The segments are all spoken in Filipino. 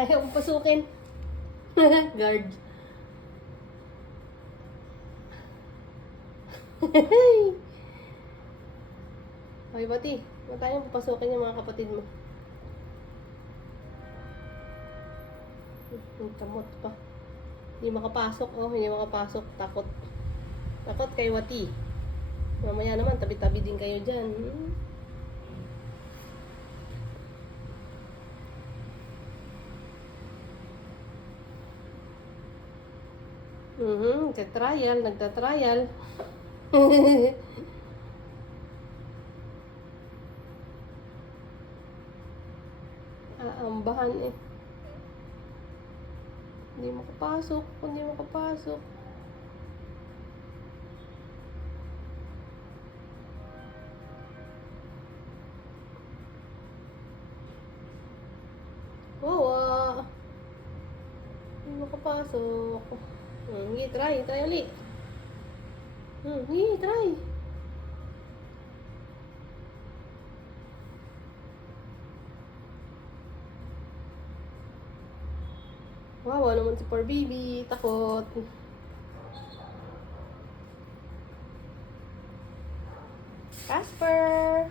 Ayaw mo pasukin. Guard. Ay, Bati. Huwag tayong papasukin yung mga kapatid mo. Kamot pa. Hindi makapasok. Oh, hindi makapasok. Takot. Takot kay Wati. Mamaya naman, tabi-tabi din kayo dyan. Nagtatrial. Aambahan eh. Hindi makapasok. Hindi makapasok. Wawa. Hindi makapasok. Sige, try. Try ulit. Sige, try. Wawa naman si poor baby. Takot. Casper!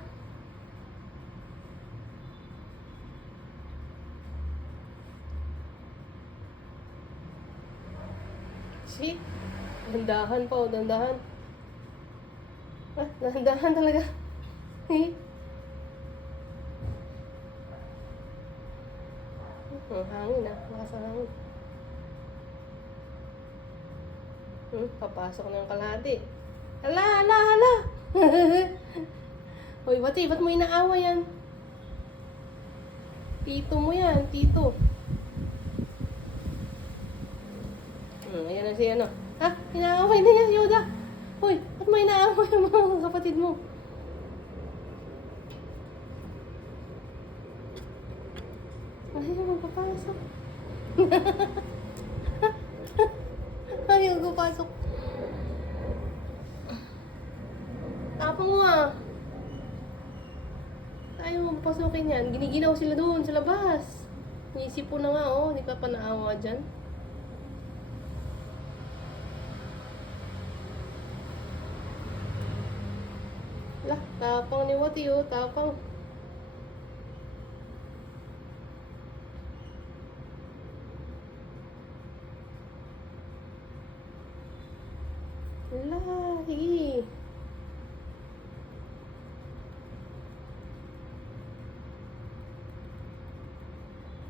See? Dandahan pa, dandahan. Dandahan talaga. Hangin ah. Lakas ang hangin. Papasok na yung kalahati. Hala! Hoy, Bati, ba't mo inaawa yan? Tito mo yan, tito. Ayan na siya, ano. Ha? Inaaway na yan, Yoda. Hoy, ba't mo inaaway yung mga kapatid mo? Ayaw magpapasok. Ayaw magpapasok. Tapang mo ah. Ayaw magpapasukin yan. Giniginaw sila doon sa labas. Iisip po na nga oh. Hindi ka pa naawa dyan. Lah, tapang ni Wati oh. Tapang. Lah, sige.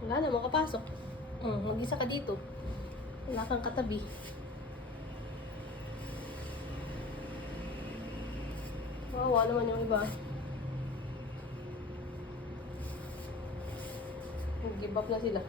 Wala na, makapasok. Mag-isa ka dito. Wala kang katabi. Wawa naman yung iba. Nag-give up na sila.